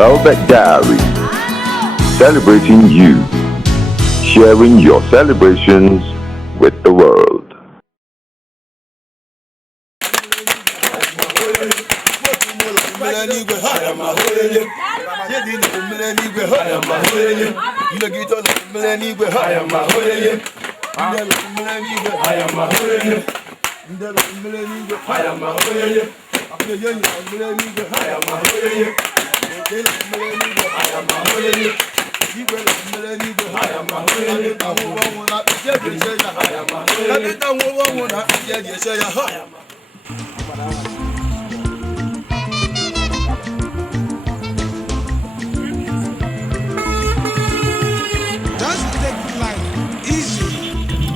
Velvet Diary, celebrating you, sharing your celebrations with the world.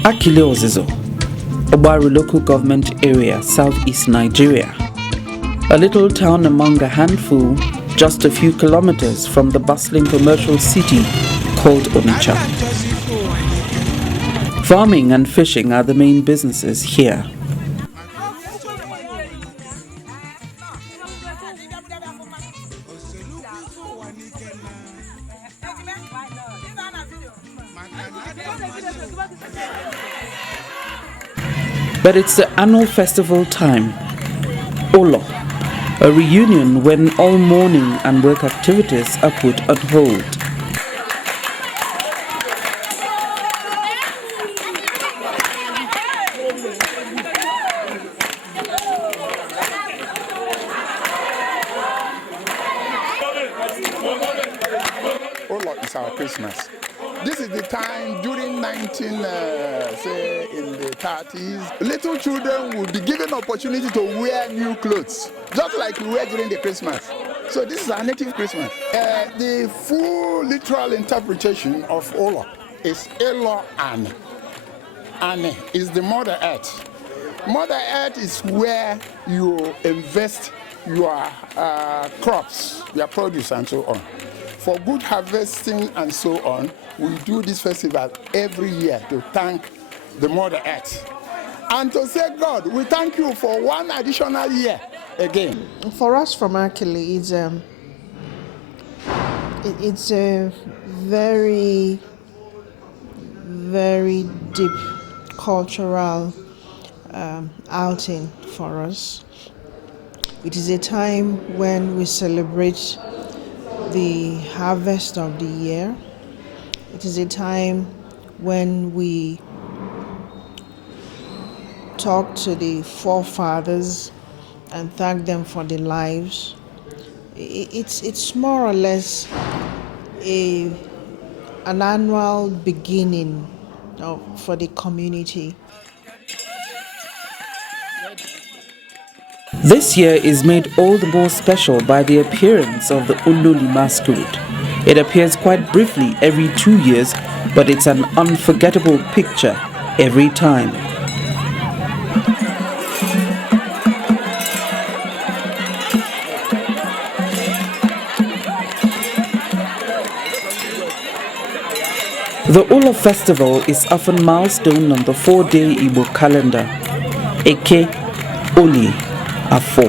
Akili-Ozizor, Obaru local government area, southeast Nigeria. A little town among a handful, just a few kilometers from the bustling commercial city called Onitsha. Farming and fishing are the main businesses here. But it's the annual festival time, Ulo, a reunion when all mourning and work activities are put on hold. Ulo is our Christmas. This is the time during say in the 30s, little children will be given opportunity to wear new clothes, just like we wear during the Christmas. So this is our native Christmas. The full literal interpretation of Ulo is Elo Ane. Ane is the Mother Earth. Mother Earth is where you invest your crops, your produce and so on. For good harvesting and so on, we do this festival every year to thank the Mother Earth. And to say, God, we thank you for one additional year again. For us from Akili, it's a very, very deep cultural outing for us. It is a time when we celebrate the harvest of the year. It is a time when we talk to the forefathers and thank them for their lives. It's more or less an annual beginning for the community. This year is made all the more special by the appearance of the Ululi masquerade. It appears quite briefly every 2 years, but it's an unforgettable picture every time. The Ulo Festival is often milestone on the 4-day Igbo calendar. Eke, Oli, Afo,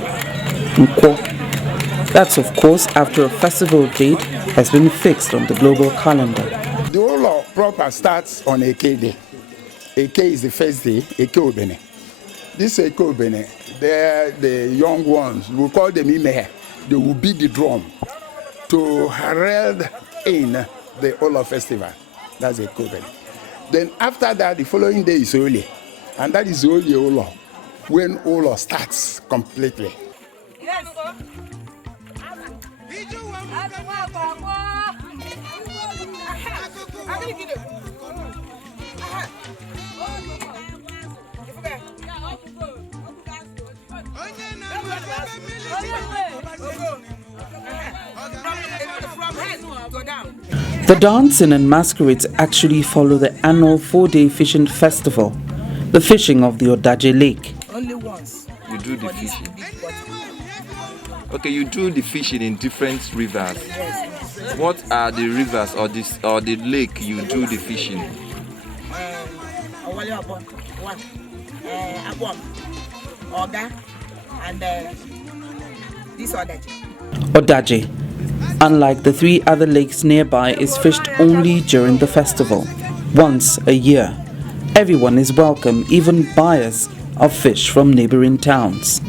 Nkwo. That's of course after a festival date has been fixed on the global calendar. The Ulo proper starts on Eke Day. Eke is the first day, Eke Obene. This Eke Obene, the young ones, we call them Imehe. They will beat the drum to herald in the Ulo Festival. That's Eke Obene. Then after that, the following day is Oli. And that is Oli Ulo, when Ulo starts completely. Yes. The dancing and masquerades actually follow the annual 4-day fishing festival, the fishing of the Odaje Lake. Only once. You do the fishing. Okay, you do the fishing in different rivers. Yes. What are the rivers or the lake you do the fishing? One. Oga and this Odaje. Odaje, Unlike the 3 other lakes nearby, is fished only during the festival, once a year. Everyone is welcome, even buyers of fish from neighboring towns.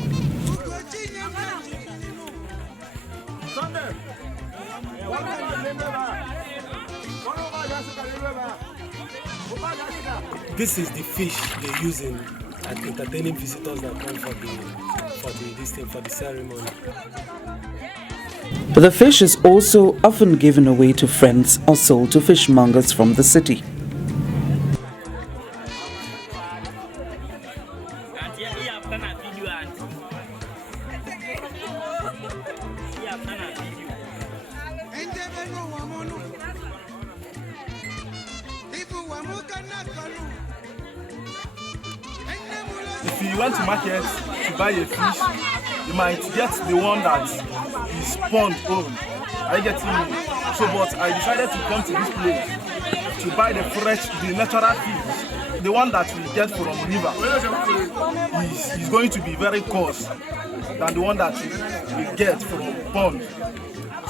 This is the fish they use in entertaining visitors that come for the ceremony. The fish is also often given away to friends or sold to fishmongers from the city. If you went to market to buy a fish, you might get the one that is pond owned. Are you getting me? So, but I decided to come to this place to buy the natural fish. The one that we get from river is going to be very cost than the one that we get from pond.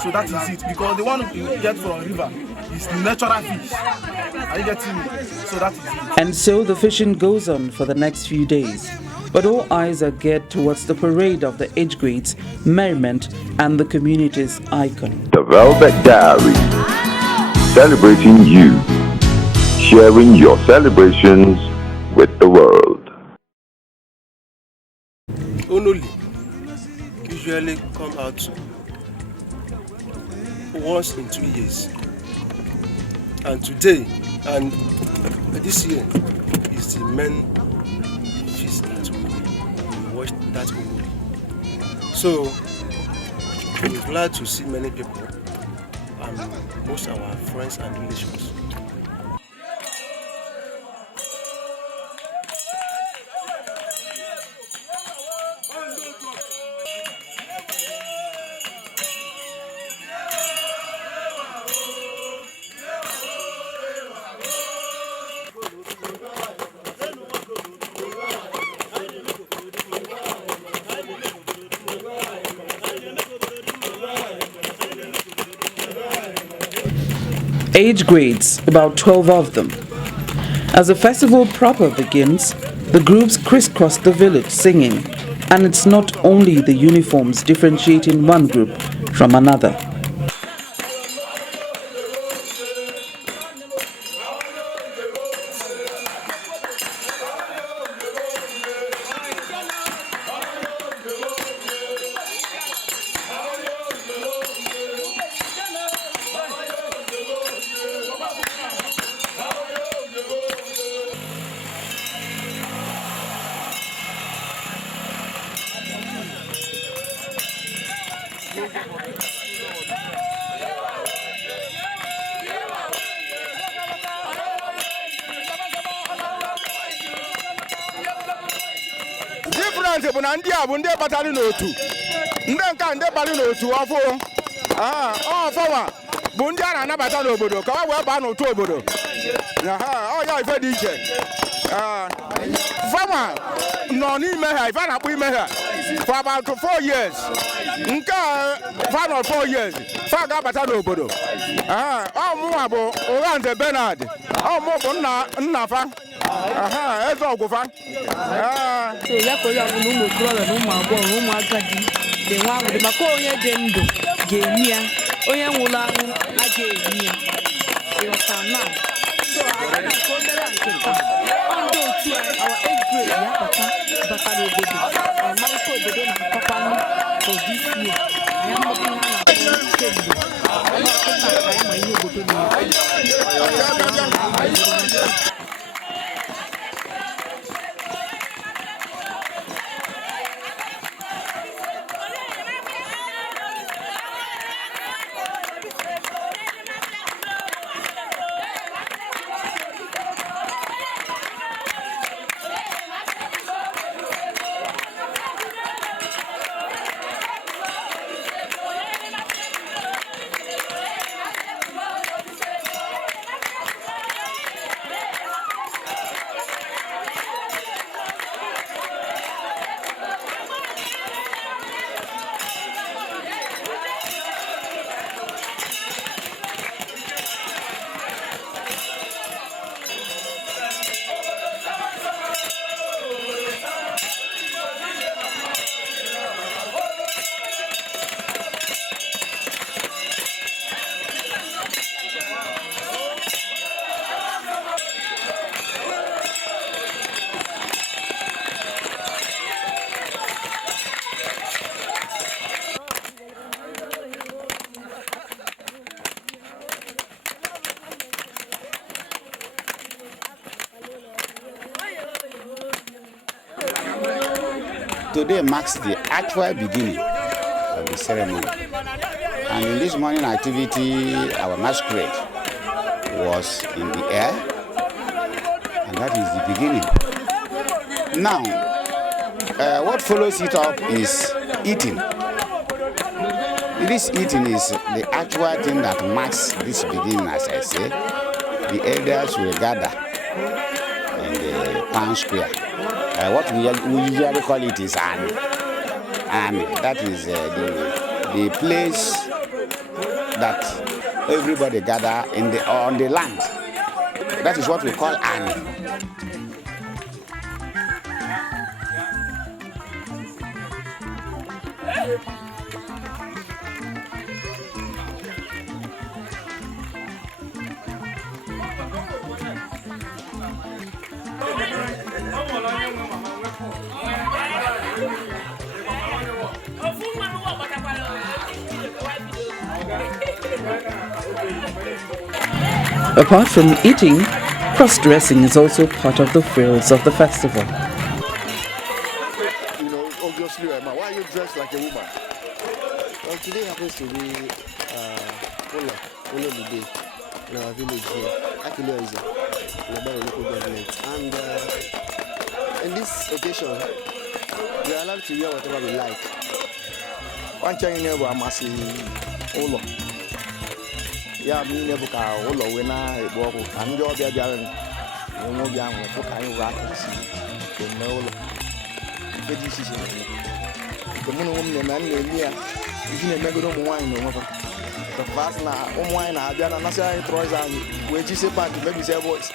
So that is it, because the one we get from river is natural fish. Are you getting me? So that is it. And so the fishing goes on for the next few days. But all eyes are geared towards the parade of the age grades, merriment, and the community's icon. The Velvet Diary, celebrating you, sharing your celebrations with the world. Only usually come out once in 2 years. And today and this year is the main feast that we watched that Ulo. So we're glad to see many people and most of our friends and relations. Age grades, about 12 of them. As the festival proper begins, the groups crisscross the village singing, and it's not only the uniforms differentiating one group from another. Difference bụ na ndị a bụ ndị batara n'otu. Ndị nka ndị batara n'otu ọfụ. Ọfọwa bụ ndị a na-anabata n'obodo ka ọ wee baa n'otu obodo. Ọ ya ife dị iche. Fama nọ n'ime ha, ife na-akpọ ime ha for about 4 years. Nke final 4 years, fa ga-abata n'obodo. Ọmụnwa bụ Oranze Bernard. Ọmụ bụ nna fa. Eze ọgwụfa. So ya ko ya bụ na ụmụ okorobịa na ụmụ agbọghọ na ụmụ agadi ga-enwe aṅụrị maka onye dị ndụ ga-emi ya, onye nwụrụ anwụ a ga-emi ya. Ịghọta na so a na-akọ obere nke taa ndị otu our age grade ya bata n'obodo marịta obodo na-akọkwanụ for this year. Anyị amaghị ihe a na-akọ kemgbe anyị ma ihe obodo na-eme. today marks the actual beginning of the ceremony. And in this morning activity, our masquerade was in the air, and that is the beginning. Now, what follows it up is eating. This eating is the actual thing that marks this beginning, as I say. The elders will gather in the town square. What we usually call it is an. That is the place that everybody gather on the land. That is what we call an. Apart from eating, cross-dressing is also part of the frills of the festival. You know, obviously, Emma, why are you dressed like a woman? Well, today happens to be Ulo Day in our village here, Akili-Ozizor, in the local government. And in this occasion, we are allowed to wear whatever we like. One thing you never must see Ulo. Yeah, me never can Ulo when I walk. I'm your baby. I'm not young. I'm not young. I'm not young. The moon woman and Nia is in a mega wine. The fast now, wine, I've done a nasty trousers and where you say, but maybe say voice.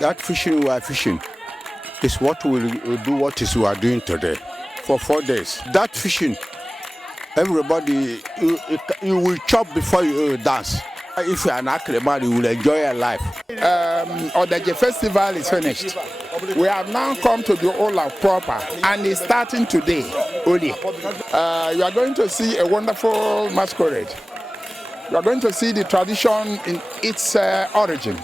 That fishing we are fishing is what we will do. What is we are doing today for 4 days. That fishing, everybody you will chop before you dance. If you are an Akili, you will enjoy your life. The festival is finished. We have now come to the Ola proper, and it's starting today. Only. You are going to see a wonderful masquerade. You are going to see the tradition in its origin.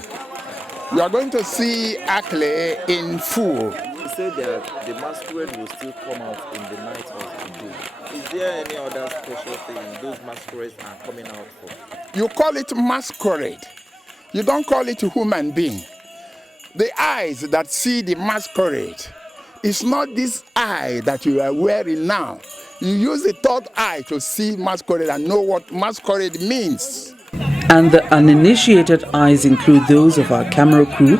You are going to see Akili in full. You said that the masquerade will still come out in the night of today. Is there any other special thing those masquerades are coming out for? You call it masquerade. You don't call it a human being. The eyes that see the masquerade is not this eye that you are wearing now. You use the third eye to see masquerade and know what masquerade means. And the uninitiated eyes include those of our camera crew.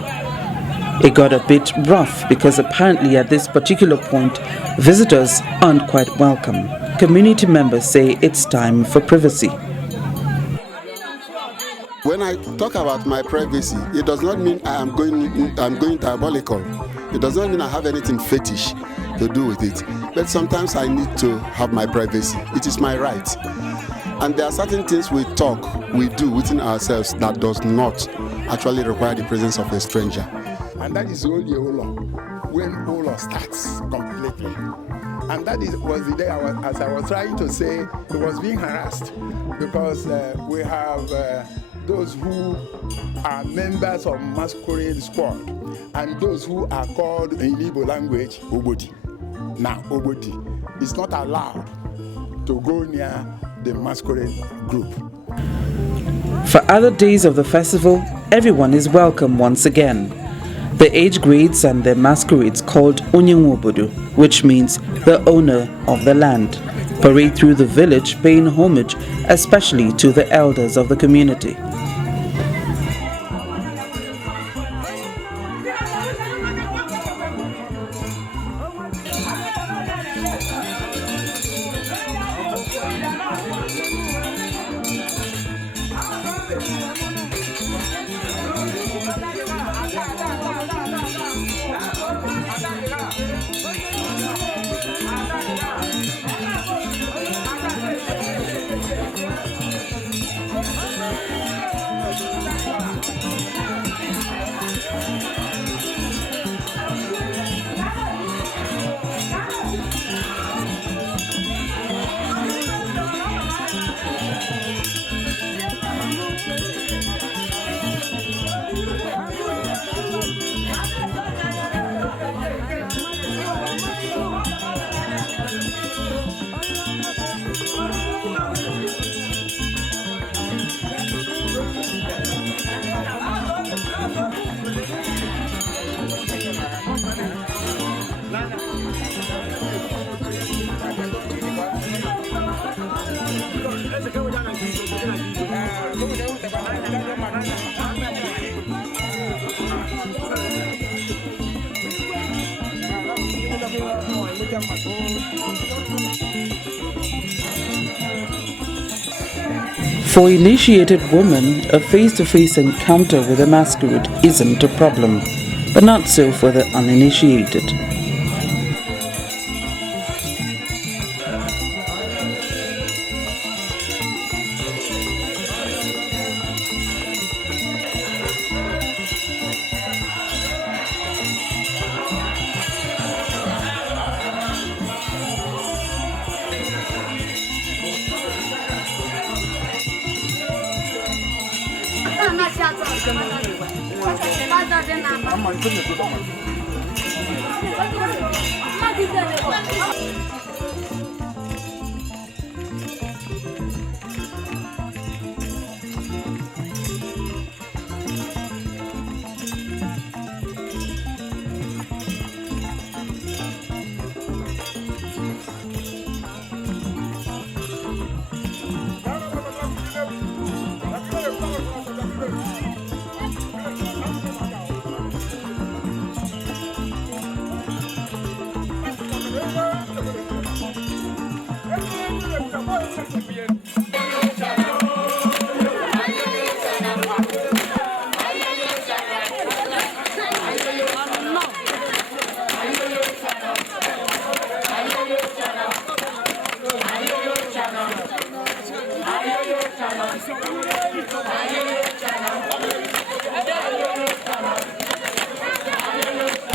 It got a bit rough because apparently at this particular point, visitors aren't quite welcome. Community members say it's time for privacy. When I talk about my privacy, it does not mean I'm going diabolical. It does not mean I have anything fetish to do with it. But sometimes I need to have my privacy. It is my right. And there are certain things we do within ourselves that does not actually require the presence of a stranger. And that is only Ulo, when Ulo starts completely. And that was the day, as I was trying to say, it was being harassed because we have those who are members of masquerade squad and those who are called in Igbo language, Obodi. Now, Obodi is not allowed to go near the masquerade group. For other days of the festival, everyone is welcome once again. The age grades and their masquerades called Onyenwobodo, which means the owner of the land, parade through the village paying homage especially to the elders of the community. For initiated women, a face-to-face encounter with a masquerade isn't a problem, but not so for the uninitiated.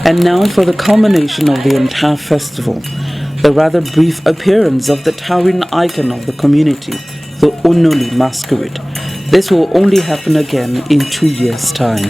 And now for the culmination of the entire festival, the rather brief appearance of the towering icon of the community, the Onoli masquerade. This will only happen again in 2 years' time.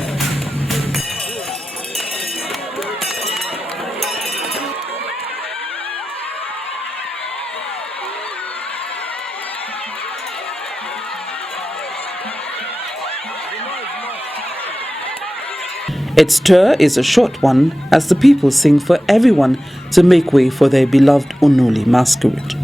Its tour is a short one as the people sing for everyone to make way for their beloved Onoli masquerade.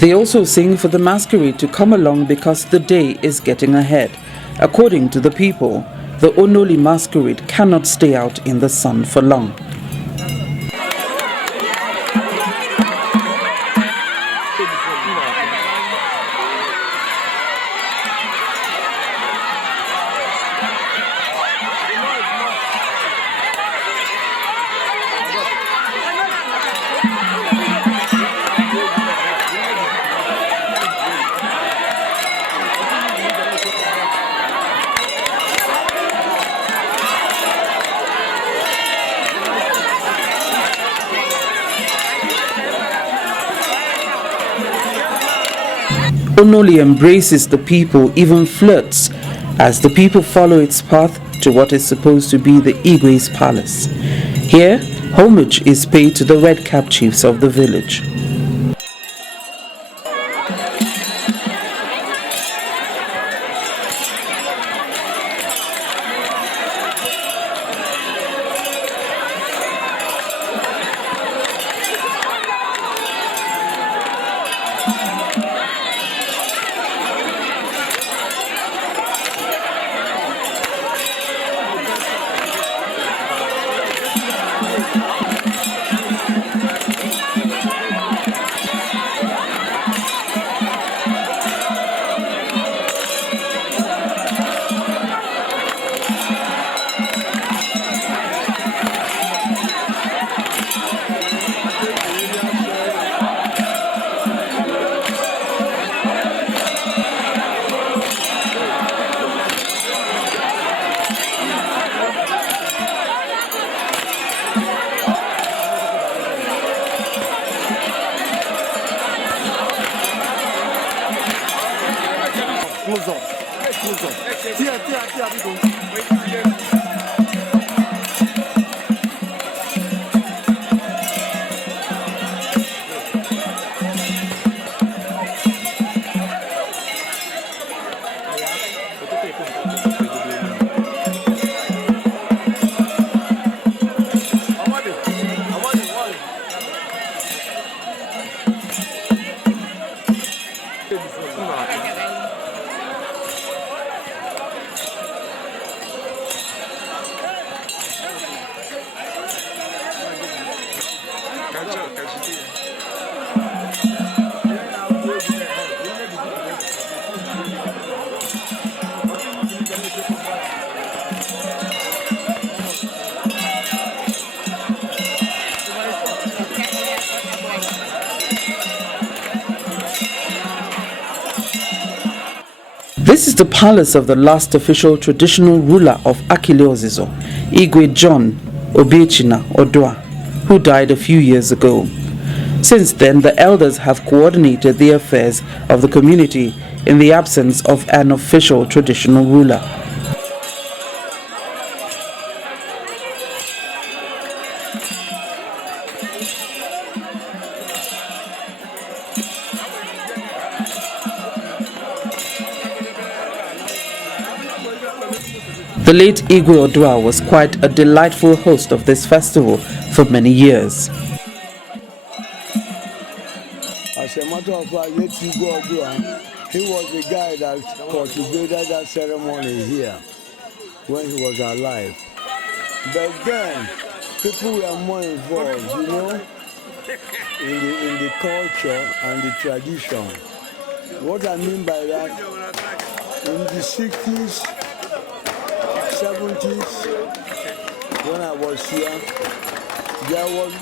They also sing for the masquerade to come along because the day is getting ahead. According to the people, the Onoli masquerade cannot stay out in the sun for long. Onoli embraces the people, even flirts, as the people follow its path to what is supposed to be the Igwe's palace. Here, homage is paid to the red-cap chiefs of the village. This is the palace of the last official traditional ruler of Akili-Ozizor, Igwe John Obiechina Odua, who died a few years ago. Since then, the elders have coordinated the affairs of the community in the absence of an official traditional ruler. The late Igwe Odua was quite a delightful host of this festival for many years. As a matter of fact, late Igwe Odua, he was the guy that cultivated that ceremony here when he was alive. But then, people were more involved, you know, in the culture and the tradition. What I mean by that, in the 60s, 70s, when I was here, there was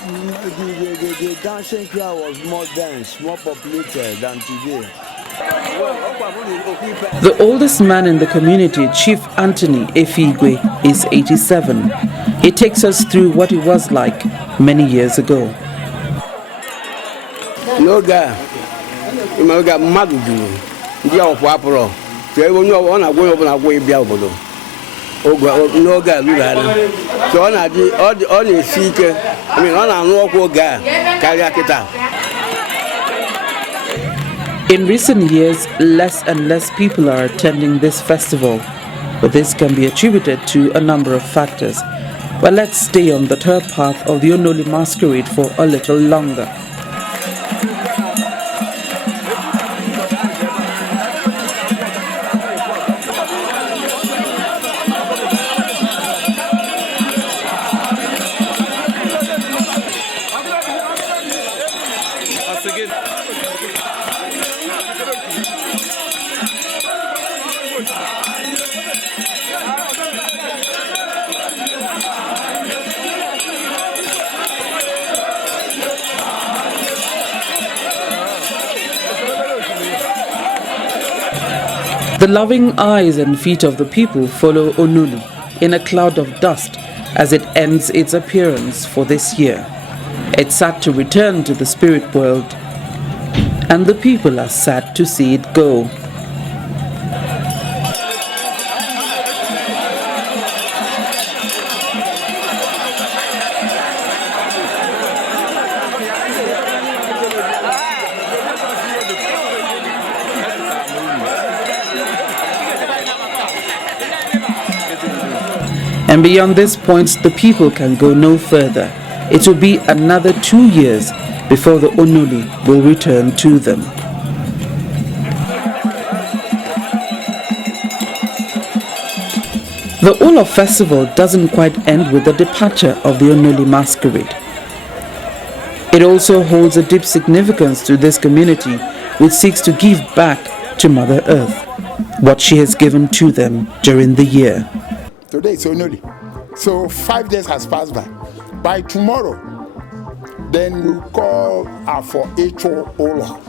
the dancing crowd was more dense, more populated than today. The oldest man in the community, Chief Anthony Efigwe, is 87. He takes us through what it was like many years ago. No guy, you got mad to do. Dia of Wapro. They will know on a way over a way Biabodo. No guy, so on the only seeker, I mean, on a local guy, Kariakita. In recent years, less and less people are attending this festival, but this can be attributed to a number of factors. But let's stay on the third path of the Onoli masquerade for a little longer. The loving eyes and feet of the people follow Onoli in a cloud of dust as it ends its appearance for this year. It's sad to return to the spirit world, and the people are sad to see it go. And beyond this point, the people can go no further. It will be another 2 years before the Onoli will return to them. The Ulo Festival doesn't quite end with the departure of the Onoli masquerade. It also holds a deep significance to this community, which seeks to give back to Mother Earth what she has given to them during the year. Today it's Onoli. So 5 days has passed by. By tomorrow, then we'll call for Echo Ola,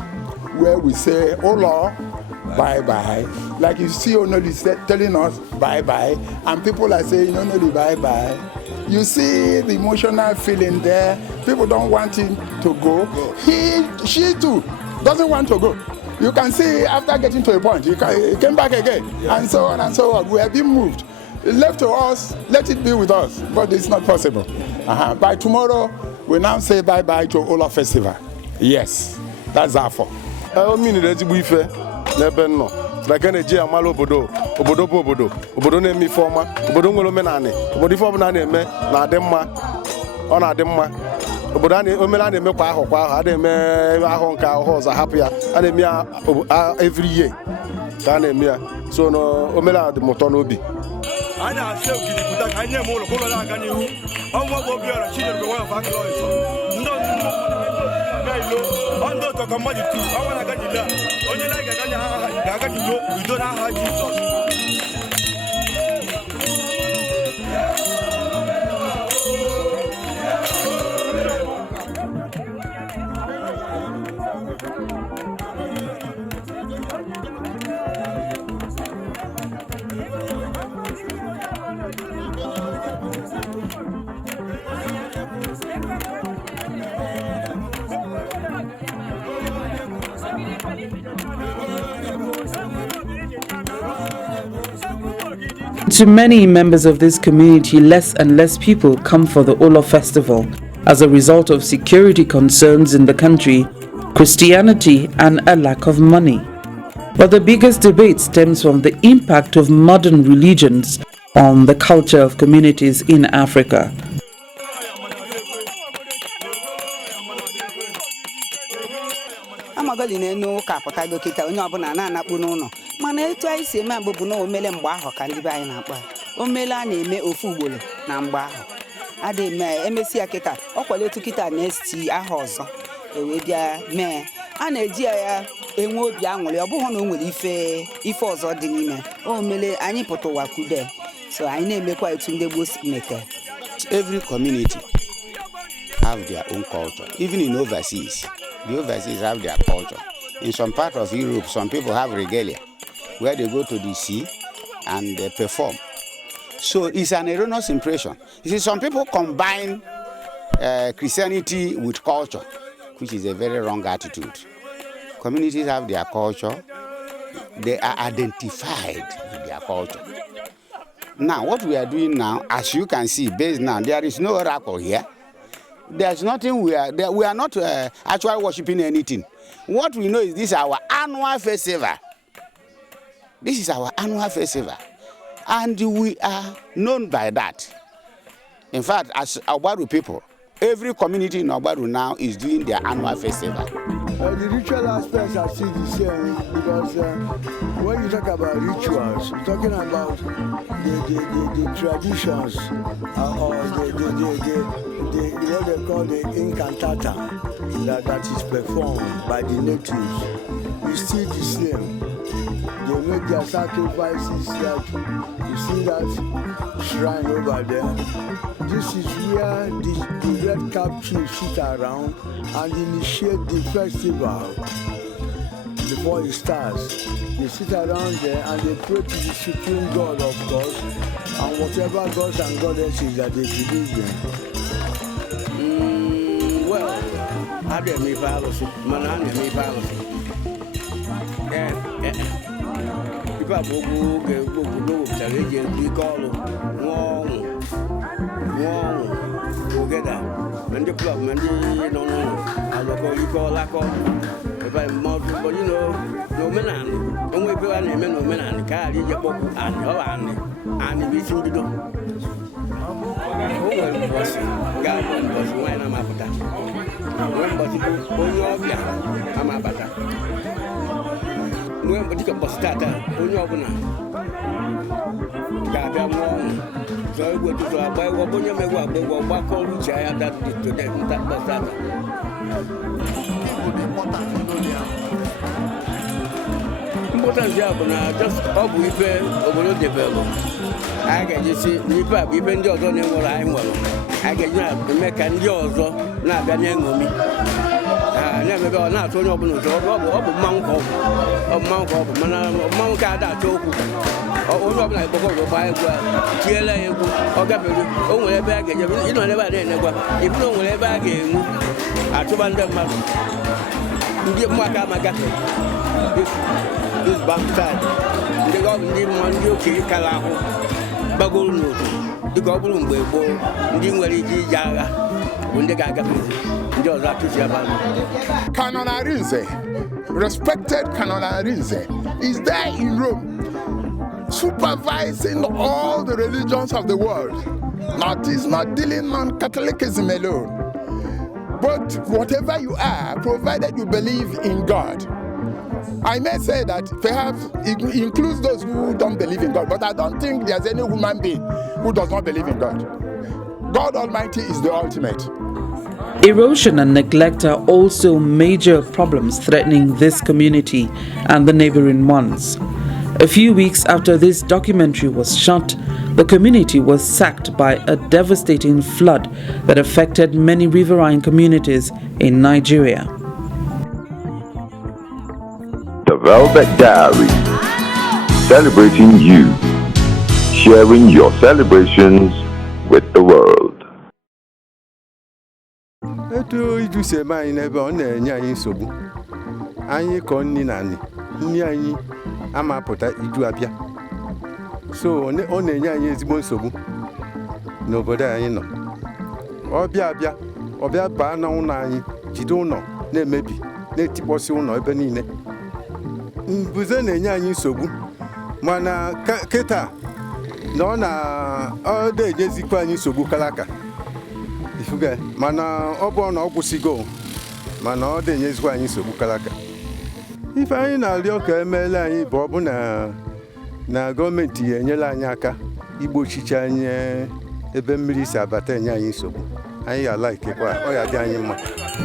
where we say, Ola, bye-bye. Like you see Onoli telling us bye-bye, and people are saying Onoli bye-bye. You see the emotional feeling there. People don't want him to go. She too doesn't want to go. You can see after getting to a point, he came back again, and so on and so on. We have been moved. Left to us, let it be with us, but it's not possible. By tomorrow, we now say bye-bye to Ulo Festival. Yes, that's our fault. I mean, that's we fair. Never know. Like an Ejia Malo Bodo, Obodo name me former, Obodo Menane, Obodi for Nane, Nadema, on Adema, Obodani, Omelane, Mepa, Ademe, Ahonka, horse are happier, Anemia every year. Anemia, so no Omela de Motonobi. I know, so I never more of you. I'm what will be a children of Akili-Ozizor. No, to commodity. I want to get you there. Only like I got you know, we don't have Jesus. To many members of this community, less and less people come for the Ulo Festival as a result of security concerns in the country, Christianity, and a lack of money. But the biggest debate stems from the impact of modern religions on the culture of communities in Africa. Amagoli na-enu ụka pụtago kịta onye ọbụla na-anakpu n'ụlọ mana etu anyị si eme bụ na omele mgbe ahụ ka ndị be anyị na-akpa omele a na-eme ofu ugboro na mgbe ahụ adị eme emesi ya kịta ọkwale etu kịta na-esti aha ọzọ wee bịa mee a na-eji ya enwe obi aṅụrị ọ bụghị na o nwere ife ọzọ dị n'ime omele anyị pụta ụwa kude so anyị na-emekwa etu ndị gboo si mete. Every community have their own culture, even in overseas. The overseas have their culture. In some part of Europe, some people have regalia, where they go to the sea and they perform. So it's an erroneous impression. You see, some people combine Christianity with culture, which is a very wrong attitude. Communities have their culture. They are identified with their culture. Now, what we are doing now, as you can see, based now, there is no oracle here. There's nothing we are not actually worshiping anything. What we know is this is our annual festival. This is our annual festival. And we are known by that. In fact, as Obaru people, every community in Obaru now is doing their annual festival. The ritual aspects are still the same because when you talk about rituals, you're talking about the traditions or the what they call the incantata that is performed by the natives. It's still the same. They make their sacrifices that you see that shrine over there. This is where the red cap chiefs sit around and initiate the festival before it starts. They sit around there and they pray to the supreme God, of course, and whatever gods and goddesses that they believe in. Well, I didn't make policy. Man, I didn't make policy. People go to we call together. When the club, when the no, I you call like if I'm more, but you know, no man, don't wait for an amen, no man, and carry your book and we seem to do. God was when I'm up that. But I'm up that. When but you can start on your own. God, I'm wrong. So I go to buy what you may walk, but what call which I have that to them that was that. Important job now, just up with over the develop. I can just see me, even the other name what I'm well. I can make a yours, not a young woman. Never go now to open the door of Mount Card. Oh, like before buy GLA or Gabriel, oh, whatever, you don't never if you don't whatever game, I took on them. ndị mmụaka magafe this bank side ndị gọọmenti ndị mmụọ ndị okenye kara ahụ gbagoro n'otu dịka ọ bụrụ mgbe gboo ndị nwere ike ije agha bụ ndị ga-agafe ndị ọzọ atụsi abalị. Canon Arinze, respected Canon Arinze, is there in Rome, supervising all the religions of the world. Now, it is not dealing on Catholicism alone, but whatever you are, provided you believe in God. I may say that perhaps it includes those who don't believe in God, but I don't think there's any human being who does not believe in God. God Almighty is the ultimate. Erosion and neglect are also major problems threatening this community and the neighboring ones. A few weeks after this documentary was shot, the community was sacked by a devastating flood that affected many riverine communities in Nigeria. The Velvet Diary, celebrating you, sharing your celebrations with the world. Etu iju se ma anyị n'ebe ọ na-enye anyị nsogbu. Anyị kọ nri na nri anyị amapụta iju abịa. So ọ na-enye anyị ezigbo nsogbu n'obodo anyị nọ. Ọbịa baa na ụlọ anyị, jide ụlọ na-emebi, na-etikpọsị ụlọ ebe niile. Mbuze na-enye anyị nsogbu, mana kịta na ọ na-enyezikwa anyị nsogbu kalaka. Mana ọ bụ na ọ gwụsịgo, mana ọ na-enyezikwa anyị nsogbu kalaka. Ife anyị na-arịọ ka emeela anyị bụ ọ bụ na gọọmenti enyela anyị aka igbochicha anyị ebe mmiri si abata enye anyị nsogbu. Anyị ala ikekwa ọ ya dị anyị mma.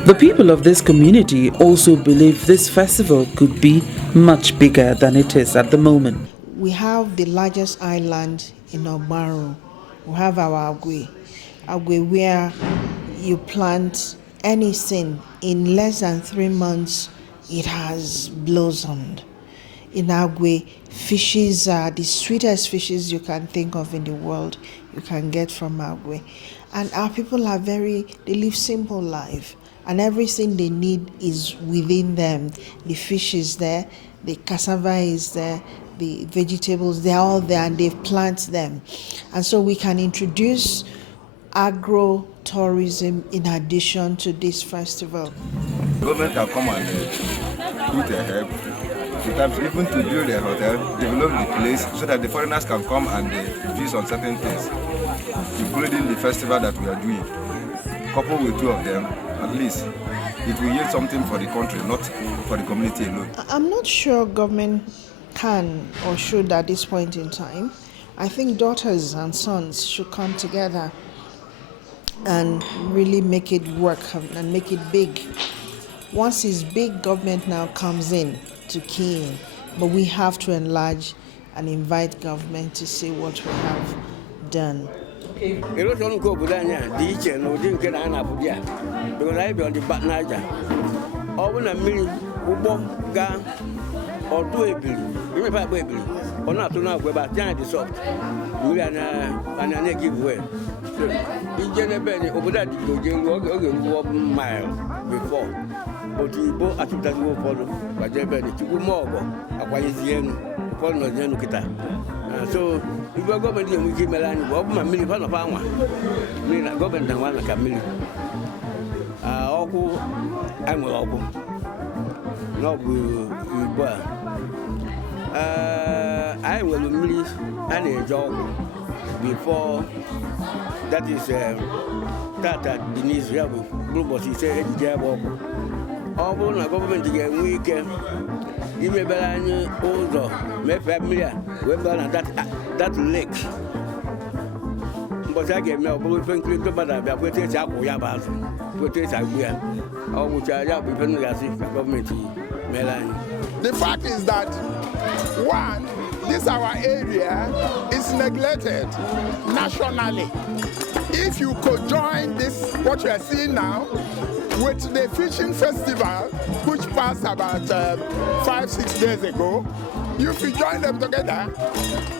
The people of this community also believe this festival could be much bigger than it is at the moment. We have the largest island in Obaru. We have our Agwe where you plant anything in less than 3 months, it has blossomed. In Agwe, fishes are the sweetest fishes you can think of in the world. You can get from Agwe. And our people are they live simple life. And everything they need is within them. The fish is there, the cassava is there, the vegetables, they're all there, and they've planted them. And so we can introduce agro-tourism in addition to this festival. Government can come and put a help, sometimes even to build a hotel, develop the place so that the foreigners can come and view on certain things, including the festival that we are doing. Coupled with two of them, at least it will yield something for the country, not for the community alone. I'm not sure government can or should at this point in time. I think daughters and sons should come together and really make it work and make it big. Once it's big, government now comes in to key in, but we have to enlarge and invite government to see what we have done. Erosion go budanya di iche no di nke na na budia because I be on the back naija. Obu na mmiri ugbo ga odu ebiri. Ime pa ebiri. Ona to na agwe ba jan di soft. Mmiri ana na give way. Ije na be ni obodo di oje oge ruo mile before. Otu ibo atuta wo follow. Ba je be ni tugu mo ogo akwayizi enu. Follow no jenu kita. So if you go to the Milani, my million of power, government and one like a million. I'm welcome. No, I will miss any job before that is Tata Denise Rabu, Blue Boss, he said, all the government again weekend. You may be older, my family, we're going that lake. But I gave me a boyfriend, but I will take up Yabas, will take up here. Or which I have been as if the government, Melanie. The fact is that, one, this our area is neglected nationally. If you could join this, what you are seeing now, with the fishing festival, which passed about 5-6 days ago, if you join them together,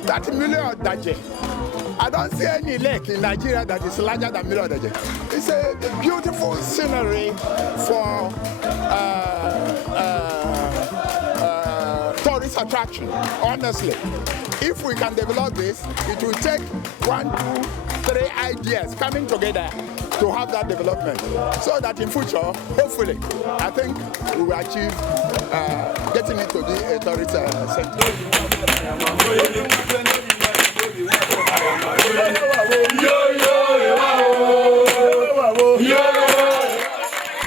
that million Daje. I don't see any lake in Nigeria that is larger than million Daje. It's a beautiful scenery for attraction, honestly. If we can develop this, it will take 1, 2, 3 ideas coming together to have that development. So that in future, hopefully, I think we will achieve getting it to the authority center.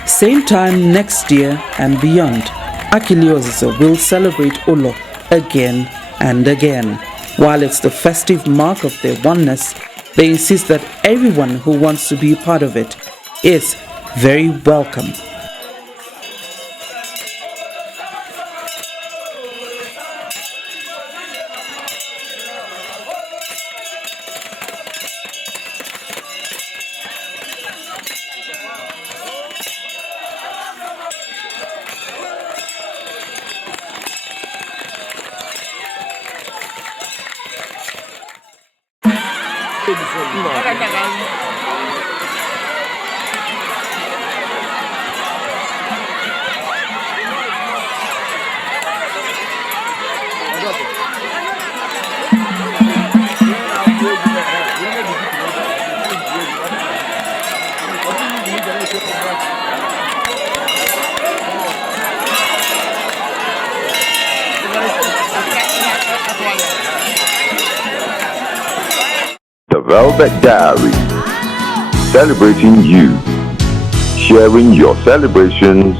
Same time next year and beyond, Akili-Ozizor will celebrate Ulo again and again. While it's the festive mark of their oneness, they insist that everyone who wants to be part of it is very welcome. The Velvet Diary, celebrating you, sharing your celebrations